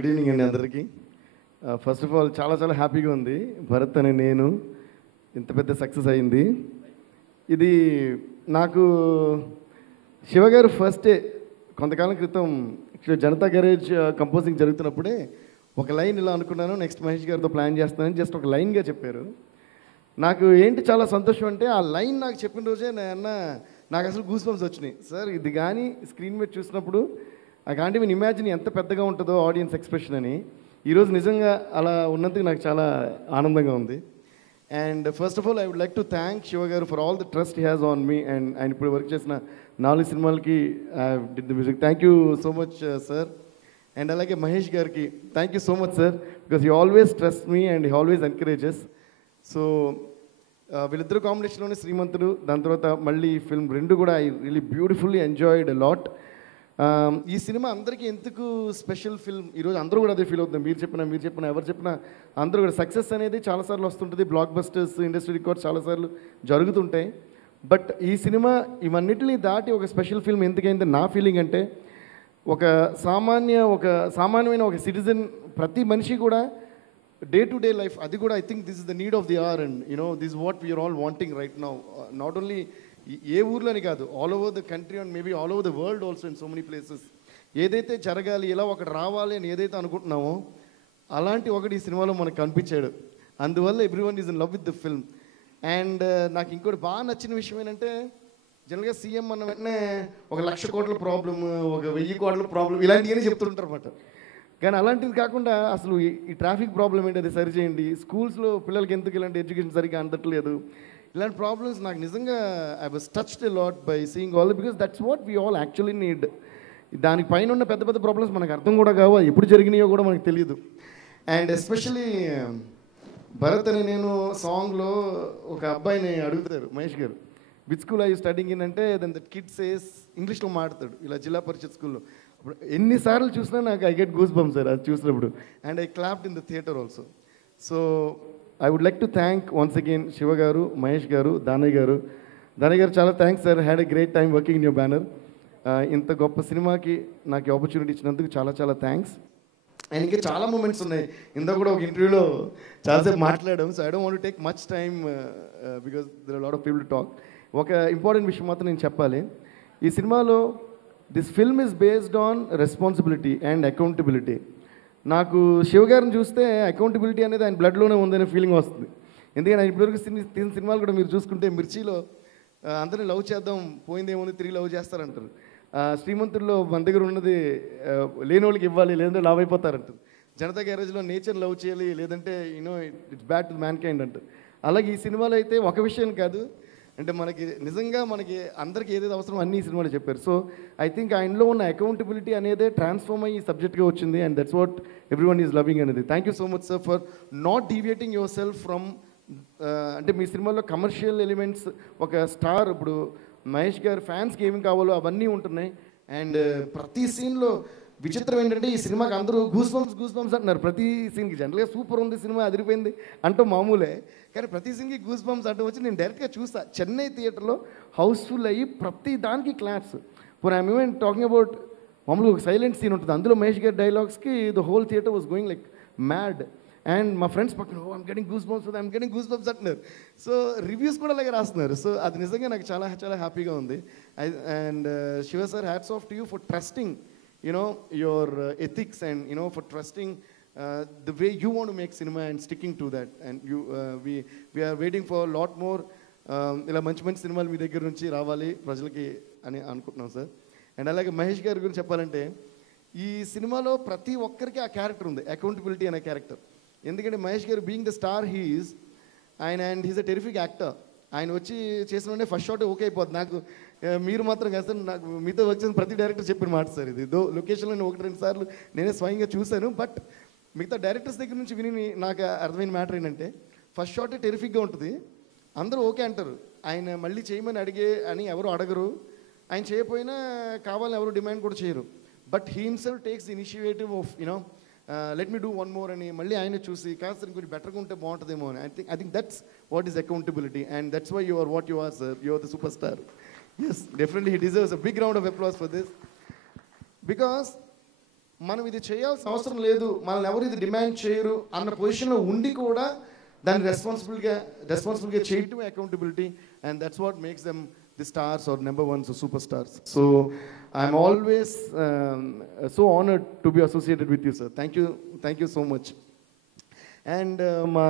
Good evening అండి అందరికీ. First of all చాలా చాలా హ్యాపీగా ఉంది. భరత్ అనే నేను ఇంత పెద్ద సక్సెస్ అయింది. ఇది నాకు శివగారు ఫస్ట్ డే కొంతకాలం క్రితం జనతా గ్యారేజ్ కంపోజింగ్ జరుగుతున్నప్పుడే ఒక లైన్ ఇలా అనుకున్నాను, నెక్స్ట్ మహేష్ గారితో ప్లాన్ చేస్తానని జస్ట్ ఒక లైన్గా చెప్పారు. నాకు ఏంటి చాలా సంతోషం అంటే ఆ లైన్ నాకు చెప్పిన రోజే నాకు అసలు గూస్ బంప్స్ వచ్చినాయి. సార్ ఇది కానీ స్క్రీన్ మీద చూసినప్పుడు ఐ కాంట్ ఈవెన్ ఇమాజిన్ ఎంత పెద్దగా ఉంటుందో ఆడియన్స్ ఎక్స్ప్రెషన్ అని. ఈరోజు నిజంగా అలా ఉన్నందుకు నాకు చాలా ఆనందంగా ఉంది. And first of all I would like to thank Siva garu for all the trust he has on me. And ఆయన ఇప్పుడు వర్క్ చేసిన 4 సినిమాలకి I did the music. Thank you so much sir. And అలాగే మహేష్ గారికి thank you so much sir, because he always trust me and he always encourages. So వీళ్ళిద్దరు కాంబినేషన్లోనే శ్రీమంతుడు, దాని తర్వాత మళ్ళీ ఫిల్మ్ రెండు కూడా I really beautifully enjoyed lot. ఈ సినిమా అందరికీ ఎందుకు స్పెషల్ ఫిల్మ్, ఈరోజు అందరూ కూడా అదే ఫీల్ అవుతుంది. మీరు చెప్పినా ఎవరు చెప్పినా అందరూ కూడా సక్సెస్ అనేది చాలాసార్లు వస్తుంటుంది, బ్లాక్ బస్టర్స్ ఇండస్ట్రీ రికార్డ్స్ చాలాసార్లు జరుగుతుంటాయి. బట్ ఈ సినిమా ఇవన్నిటిని దాటి ఒక స్పెషల్ ఫిల్మ్ ఎందుకైంది నా ఫీలింగ్ అంటే, ఒక సామాన్యమైన ఒక సిటిజన్, ప్రతి మనిషి కూడా డే టు డే లైఫ్, అది కూడా I think this is the need of the hour. And this what we're all wanting right now. Not only ఏ ఊర్లోని కాదు, all over the country and maybe all over the world also in so many places. ఏదైతే జరగాలి, ఇలా ఒకటి రావాలి అని ఏదైతే అనుకుంటున్నామో అలాంటి ఒకటి ఈ సినిమాలో మనకు కనిపించాడు. అందువల్ల everyone is in love with the film. And నాకు ఇంకోటి బాగా నచ్చిన విషయం ఏంటంటే, జనరల్గా సీఎం అన్న వెంటనే 1,00,000 కోట్ల ప్రాబ్లమ్, 1,000 కోట్ల ప్రాబ్లం ఇలాంటివన్నీ చెప్తుంటారు అన్నమాట. కానీ అలాంటిది కాకుండా అసలు ఈ ట్రాఫిక్ ప్రాబ్లం ఏంటి అది సరిచేయండి, స్కూల్స్లో పిల్లలకి ఎందుకు ఇలాంటి ఎడ్యుకేషన్ సరిగ్గా అందట్లేదు, ఇలాంటి ప్రాబ్లమ్స్ నాకు నిజంగా I was touched a lot by seeing all, because that's what we all actually need. దాని పైన ఉన్న పెద్ద పెద్ద ప్రాబ్లమ్స్ మనకు అర్థం కూడా కావు, ఎప్పుడు జరిగినాయో కూడా మనకు తెలియదు. అండ్ ఎస్పెషలీ భరత్ అని నేను సాంగ్లో ఒక అబ్బాయిని అడుగుతారు మహేష్ గారు, which school I studying in అంటే, దెన్ దట్ కిడ్ సేస్ ఇంగ్లీష్లో మాట్లాడతాడు ఇలా జిల్లా పరిషత్ స్కూల్లో. అప్పుడు ఎన్నిసార్లు చూసినా నాకు I get goose bumps sir అది చూసినప్పుడు. And I clapped in the theatre also. So I would like to thank once again Shiva గారు, మహేష్ గారు, దానయ్య గారు చాలా thanks sir. Had a great time working in your banner. ఇంత గొప్ప సినిమాకి నాకు ఆపర్చునిటీ ఇచ్చినందుకు చాలా చాలా థ్యాంక్స్. అండ్ ఇంకా చాలా మూమెంట్స్ ఉన్నాయి, ఇందాక కూడా ఒక ఇంటర్వ్యూలో చాలాసేపు మాట్లాడాం. So I don't want to take much time because there are lot of people to talk. ఒక ఇంపార్టెంట్ విషయం మాత్రం నేను చెప్పాలి. ఈ సినిమాలో this film is based on responsibility and accountability. నాకు శివ గారిని చూస్తే అకౌంటబిలిటీ అనేది ఆయన బ్లడ్లోనే ఉందనే ఫీలింగ్ వస్తుంది. ఎందుకంటే ఆయన ఇప్పటివరకు తీసిన సినిమాలు కూడా మీరు చూసుకుంటే, మిర్చిలో అందరినీ లవ్ చేద్దాం, పోయిందేముంది తిరిగి లవ్ చేస్తారంటారు. శ్రీమంతుల్లో మన దగ్గర ఉన్నది లేని వాళ్ళకి ఇవ్వాలి, లేదంటే లవ్ అయిపోతారంటారు. జనతా గ్యారేజ్లో నేచర్ లవ్ చేయాలి, లేదంటే it's bad to man kind అంటారు. అలాగే ఈ సినిమాలో అయితే ఒక విషయం కాదు, అంటే మనకి అందరికీ ఏదైతే అవసరం అన్ని ఈ సినిమాలో చెప్పారు. సో ఐ థింక్ ఆయనలో ఉన్న అకౌంటబిలిటీ అనేదే ట్రాన్స్ఫార్మ్ అయ్యి సబ్జెక్ట్గా వచ్చింది. And that's what everyone is loving అనేది. Thank you so much sir for not deviating your self from, అంటే మీ సినిమాలో కమర్షియల్ ఎలిమెంట్స్, ఒక స్టార్, ఇప్పుడు మహేష్ గారు ఫ్యాన్స్కి ఏమి కావాలో అవన్నీ ఉంటున్నాయి. అండ్ ప్రతి సీన్లో విచిత్రం ఏంటంటే, ఈ సినిమాకి అందరూ గూస్ బంప్స్ అంటున్నారు ప్రతి సీన్కి. జనరల్గా సూపర్ ఉంది సినిమా, అదిరిపోయింది అంటూ మామూలే, కానీ ప్రతి సీన్కి గూస్ బంప్స్ అంటూ వచ్చి నేను డైరెక్ట్గా చూస్తా. చెన్నై థియేటర్లో హౌస్ఫుల్ అయ్యి ప్రతి దానికి claps. For I'm even talking about మామూలుగా ఒక సైలెంట్ సీన్ ఉంటుంది, అందులో మహేష్ గారి డైలాగ్స్కి the whole theatre was going like mad. And మా ఫ్రెండ్స్ పక్కన ఐమ్ గెటింగ్ గూస్ బంప్స్ అంటున్నారు. సో రివ్యూస్ కూడా అలాగే రాస్తున్నారు. సో అది నిజంగా నాకు చాలా చాలా హ్యాపీగా ఉంది. And Shiva sir, hats off to you for trusting your ethics and for trusting the way you want to make cinema and sticking to that. And we are waiting for a lot more ఇలా మంచి సినిమాలు మీ దగ్గర నుంచి రావాలి ప్రజలకి అని అనుకుంటున్నాం sir. And అలాగే మహేష్ గారి గురించి చెప్పాలంటే, ఈ సినిమాలో ప్రతి ఒక్కరికి ఆ క్యారెక్టర్ ఉంది, అకౌంటబిలిటీ అనే క్యారెక్టర్. ఎందుకంటే మహేష్ గారు being the star and he's a terrific actor. ఆయన వచ్చి చేసిన ఫస్ట్ షాట్ ఓకే అయిపోద్ది. నాకు మీరు మాత్రం కాదు సార్, నాకు మీతో వచ్చిన ప్రతి డైరెక్టర్ చెప్పిన మాట సార్ ఇది. లొకేషన్లో 1-2 సార్లు నేనే స్వయంగా చూశాను. బట్ మిగతా డైరెక్టర్స్ దగ్గర నుంచి విని నాకు అర్థమైన మ్యాటర్ ఏంటంటే, ఫస్ట్ షాట్ టెరిఫిక్గా ఉంటుంది, అందరూ ఓకే అంటారు, ఆయన మళ్ళీ చేయమని అని ఎవరు అడగరు, ఆయన చేయకపోయినా కావాలని ఎవరు డిమాండ్ కూడా చేయరు. But he himself takes the initiative of let me do one more అని మళ్ళీ ఆయన చూసి కాస్త ఇంకొంచెం బెటర్గా ఉంటే బాగుంటుందేమో అని. I think that's what is accountability. And that's why you are what you are sir. You are the super star. Yes, definitely he deserves a big round of applause for this. Because మనం ఇది చేయాల్సిన అవసరం లేదు, మనల్ని ఎవరు ఇది demand చేయరు అన్న పొజిషన్లో ఉండి కూడా దాన్ని రెస్పాన్సిబుల్గా చేయటమే accountability. And that's what makes them the stars are number ones super stars. So I'm always so honoured to be associated with you sir. Thank you so much. And మా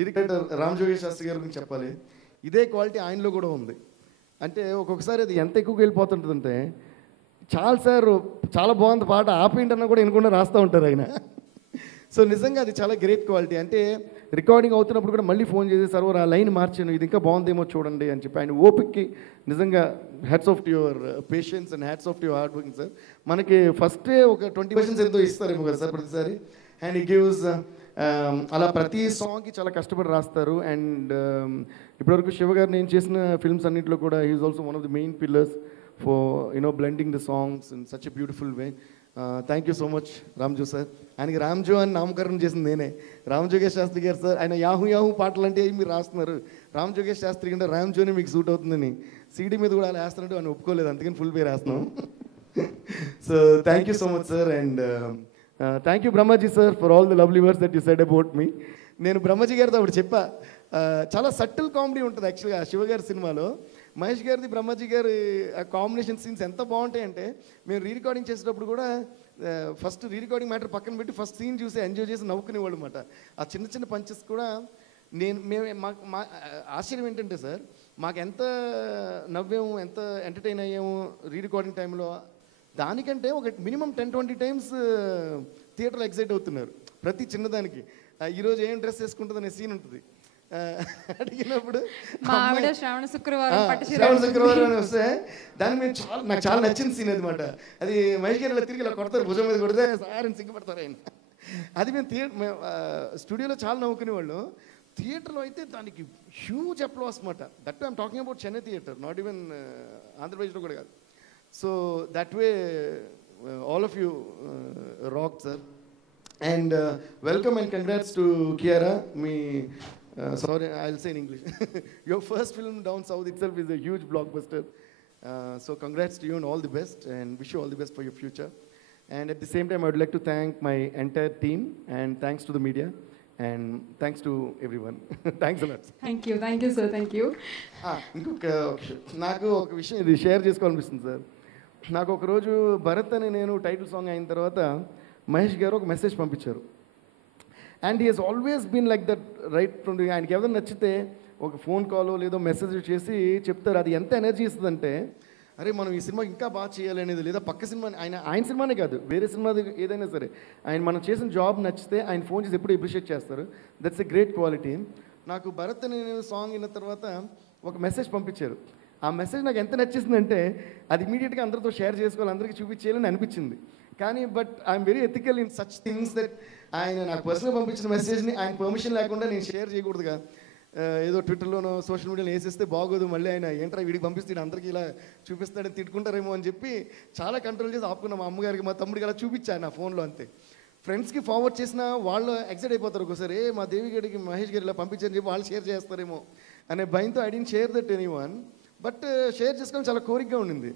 లిరిక్ రైటర్ రామ్ జోగేష్ శాస్త్రి గారి గురించి చెప్పాలి. ఇదే quality ఆయనలో కూడా ఉంది. అంటే ఒక్కొక్కసారి అది ఎంత ఎక్కువగా వెళ్ళిపోతుంటుందంటే, చాలా బాగుంది పాట ఆపేంటన్నా కూడా ఎనుకుండా రాస్తూ ఉంటారు ఆయన. సో నిజంగా అది చాలా గ్రేట్ క్వాలిటీ. అంటే రికార్డింగ్ అవుతున్నప్పుడు కూడా మళ్ళీ ఫోన్ చేసి సార్ ఆ లైన్ మార్చాను, ఇది ఇంకా బాగుందేమో చూడండి అని చెప్పి ఆయన ఓపిక్కి నిజంగా hats off to your patience and hats off to your hard working sir. మనకి ఫస్టే ఒక 20% ఎంతో ఇస్తారేమో కదా సార్ ప్రతిసారి. అండ్ ఈ గివ్స్ అలా ప్రతి సాంగ్కి చాలా కష్టపడి రాస్తారు. అండ్ ఇప్పటివరకు శివ గారు నేను చేసిన ఫిల్మ్స్ అన్నింటిలో కూడా he is also one of the main pillars for blending the songs in such a beautiful way. Thank you so much రామ్జో sir. ఆయనకి రామ్జో అని నామకరణం చేసింది నేనే. రామ్ జోగేష్ శాస్త్రి గారు సార్, ఆయన యాహూ పాటలు అంటే మీరు రాస్తున్నారు, రామ్ జోగేష్ శాస్త్రి కంటే రామ్జోనే మీకు సూట్ అవుతుందని సీడీ మీద కూడా అలా వేస్తున్నట్టు ఆయన ఒప్పుకోలేదు, అందుకని ఫుల్ పేరు వేస్తున్నాం. So thank you so much sir. And thank you Brahmaji sir for all the lovely words that you said about me. నేను బ్రహ్మాజీ గారితో అప్పుడు చెప్పా, చాలా సటిల్ కామెడీ ఉంటుంది యాక్చువల్గా శివ గారి సినిమాలో. మహేష్ గారిది బ్రహ్మాజీ గారి కాంబినేషన్ సీన్స్ ఎంత బాగుంటాయంటే, మేము రీరికార్డింగ్ చేసేటప్పుడు కూడా ఫస్ట్ రీరికార్డింగ్ మ్యాటర్ పక్కన పెట్టి ఫస్ట్ సీన్ చూసి ఎంజాయ్ చేసి నవ్వుకునేవాళ్ళు అనమాట. ఆ చిన్న చిన్న పంచెస్ కూడా మా ఆశ్చర్యం ఏంటంటే సార్, మాకు ఎంత నవ్వాము, ఎంత ఎంటర్టైన్ అయ్యాము రీరికార్డింగ్ టైంలో, దానికంటే ఒక మినిమం 10-20 టైమ్స్ థియేటర్లో ఎక్సైట్ అవుతున్నారు ప్రతి చిన్నదానికి. ఈరోజు ఏం డ్రెస్ వేసుకుంటుంది అనే సీన్ ఉంటుంది, అడిగినప్పుడు శ్రావణ శుక్రవారం అని వస్తే దాన్ని మేము నాకు చాలా నచ్చిన సీన్ అనమాట. అది మహేష్ గారు ఇలా తిరిగి ఇలా కొడతారు, భుజం మీద కొడితే సార్ అని సిగ్గుపడతారు ఆయన. అది మేము స్టూడియోలో చాలా నవ్వుకునేవాళ్ళు. థియేటర్లో అయితే దానికి హ్యూజ్ అప్లాస్ అనమాట. That I'm talking about Chennai theatre, not even ఆంధ్రప్రదేశ్లో కూడా కాదు. So that way all of you rock sir. And welcome and congrats to Kiara. Sorry, I'll say in English. Your first film down south itself is a huge blockbuster. So congrats to you and all the best, and wish you all the best for your future. And at the same time, I would like to thank my entire team, and thanks to the media, and thanks to everyone. Thanks a lot. Thank you sir, thank you. నాకు ఒక విషయం ఇది share చేసుకోవాలనిపిస్తుంది sir. నాకు ఒకరోజు భరత్ అని నేను title song అయిన తర్వాత మహేష్ గారు ఒక మెసేజ్ పంపించారు. And he he's always been like that right from the. ఆయనకి ఎవరైనా నచ్చితే ఒక ఫోన్ కాల్ లేదో మెసేజ్ చేసి చెప్తారు. అది ఎంత ఎనర్జీ ఇస్తుందంటే, అరే మనం ఈ సినిమా ఇంకా బాగా చేయాలి అనేది, లేదా పక్క సినిమా ఆయన సినిమానే కాదు వేరే సినిమా ఏదైనా సరే మనం చేసిన జాబ్ నచ్చితే ఆయన ఫోన్ చేసి ఎప్పుడు అప్రిషియేట్ చేస్తారు. That's a great quality. నాకు భరత్ అనే సాంగ్ విన్న తర్వాత ఒక మెసేజ్ పంపించారు. ఆ మెసేజ్ నాకు ఎంత నచ్చేసిందంటే అది ఇమీడియట్గా అందరితో షేర్ చేసుకోవాలి, అందరికీ చూపించేయాలని అనిపించింది. కానీ but I'm very ethical in such things that ఆయన నాకు పర్సనల్ పంపించిన మెసేజ్ని ఆయన పర్మిషన్ లేకుండా నేను షేర్ చేయకూడదుగా. ఏదో ట్విట్టర్లోనో సోషల్ మీడియాలో వేసేస్తే బాగోదు, మళ్ళీ ఆయన ఏంట్రా వీడికి పంపిస్తాడు అందరికీ ఇలా చూపిస్తాడని తిట్టుకుంటారేమో అని చెప్పి చాలా కంట్రోల్ చేసి ఆపుకున్నాం. మా అమ్మగారికి మా తమ్ముడికి అలా చూపించాను నా ఫోన్లో అంతే. ఫ్రెండ్స్కి ఫార్వర్డ్ చేసిన వాళ్ళు ఎక్సైట్ అయిపోతారు ఒకసారి, మా దేవి గడికి మహేష్ గారు ఇలా పంపించని చెప్పి వాళ్ళు షేర్ చేస్తారేమో అనే భయంతో I didn't share that anyone. But share చేసుకోవడం చాలా కోరికగా ఉండింది.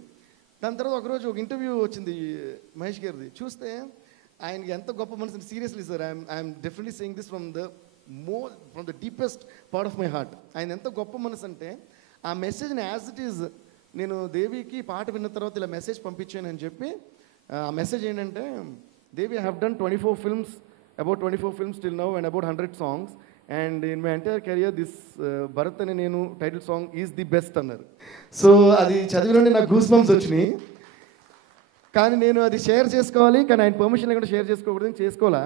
దాని తర్వాత ఒకరోజు ఒక ఇంటర్వ్యూ వచ్చింది మహేష్ గారిది, చూస్తే ఆయనకి ఎంత గొప్ప మనసు. Seriously sir, I'm definitely saying this from the deepest part of my heart. ఆయన ఎంత గొప్ప మనసు అంటే, ఆ మెసేజ్ని యాజ్ ఇట్ ఈజ్ నేను దేవికి పాట విన్న తర్వాత ఇలా మెసేజ్ పంపించాను అని చెప్పి, ఆ మెసేజ్ ఏంటంటే, Devi I have done 24 films, about 24 films till now and about 100 songs, and in my entire career this Bharat అనే నేను title song is the best అన్నారు. సో అది చదివినండి నాకు గూస్ బంప్స్ వచ్చినాయి. కానీ నేను అది షేర్ చేసుకోవాలి, కానీ ఆయన పర్మిషన్ లేకుండా షేర్ చేసుకోకూడదని చేసుకోవాలా.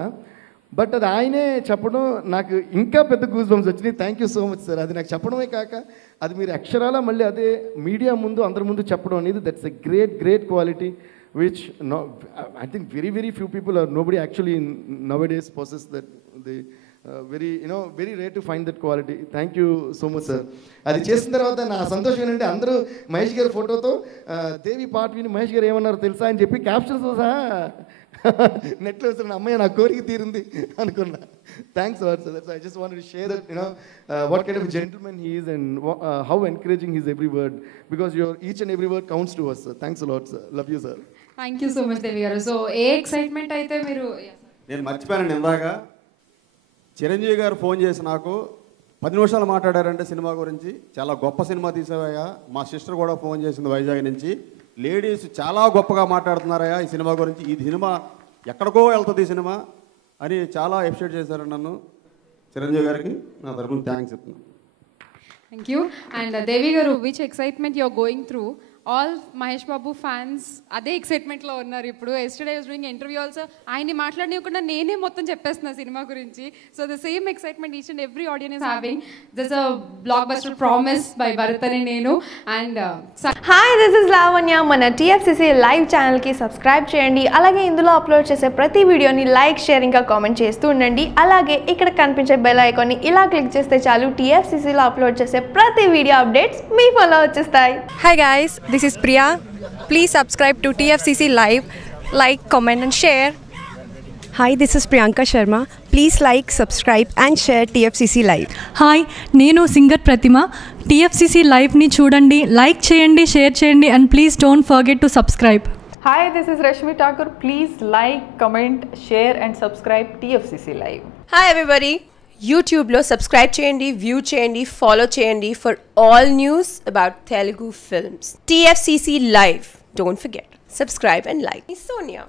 బట్ అది ఆయనే చెప్పడం నాకు ఇంకా పెద్ద గూస్ బంప్స్ వచ్చినాయి. Thank you so much sir. అది నాకు చెప్పడమే కాక అది మీరు అక్షరాల మళ్ళీ అదే మీడియా ముందు అందరి ముందు చెప్పడం అనేది that's a great quality which I think very few people or nobody actually nowadays possess that. They very rare to find that quality. Thank you so much sir. అది చేసిన తర్వాత నా సంతోషం ఏంటంటే అందరూ మహేష్ గారి ఫోటోతో దేవి పాట విని మహేష్ గారు ఏమన్నారో తెలుసా అని చెప్పి క్యాప్షన్స్ సహా నెట్లో వస్తున్న అమ్మాయి నా కోరిక తీరింది అనుకున్నా. Thanks lot sir. I just wanted to share that what kind of a gentleman he is and how encouraging his every word, because your each and every word counts to us, sir. Thanks a lot, sir. Love you, sir. Thank you so much Devi garu. So A excitement అయితే మీరు నేను మర్చిపోయాను ఇందాక చిరంజీవి గారు phone చేసి నాకు 10 నిమిషాలు మాట్లాడారంటే సినిమా గురించి. చాలా గొప్ప సినిమా తీసావయ్యా. మా సిస్టర్ కూడా ఫోన్ చేసింది వైజాగ్ నుంచి. లేడీస్ చాలా గొప్పగా మాట్లాడుతున్నారయ్యా ఈ సినిమా గురించి. ఈ సినిమా ఎక్కడికో వెళ్తుంది ఈ సినిమా అని చాలా అప్రిషియేట్ చేశారు నన్ను. చిరంజీవి గారికి నా తరఫున థ్యాంక్స్ చెప్తున్నాను. Thank you. అండ్ దేవి గారు, which excitement you're going through? All Mahesh Babu fans అదే ఎక్సైట్మెంట్లో ఉన్నారు ఇప్పుడు. Yesterday was doing interview also. ఆయన్ని మాట్లాడనివ్వకుండా నేనే మొత్తం చెప్పేస్తున్నా సినిమా గురించి. So the same excitement each and every audience is having. This a blockbuster promise by Bharat అని నేను. And hi, this is Lavanya. మన టీఎఫ్సీసీ లైవ్ ఛానల్కి సబ్స్క్రైబ్ చేయండి. అలాగే ఇందులో అప్లోడ్ చేసే ప్రతి వీడియోని లైక్, షేర్, ఇంకా కామెంట్ చేస్తూ ఉండండి. అలాగే ఇక్కడ కనిపించే బెల్ ఐకాన్ని ఇలా క్లిక్ చేస్తే చాలు టీఎఫ్సీసీలో అప్లోడ్ చేసే ప్రతి వీడియో అప్డేట్స్ మీ ఫోన్లో వచ్చేస్తాయి. Hi guys, this is Priya. Please subscribe to TFCC Live, like, comment and share. Hi, this is Priyanka Sharma. Please like, subscribe and share TFCC Live. Hi, నేను singer ప్రతిమ. TFCC లైవ్ని చూడండి, like చేయండి, share చేయండి and please don't forget to subscribe. Hi, this is Rashmi Thakur. Please like, comment, share and subscribe TFCC Live. Hi everybody. YouTube lo subscribe cheyandi, view cheyandi, follow cheyandi for all news about Telugu films. TFCC Live. Don't forget. Subscribe and like. Sonia.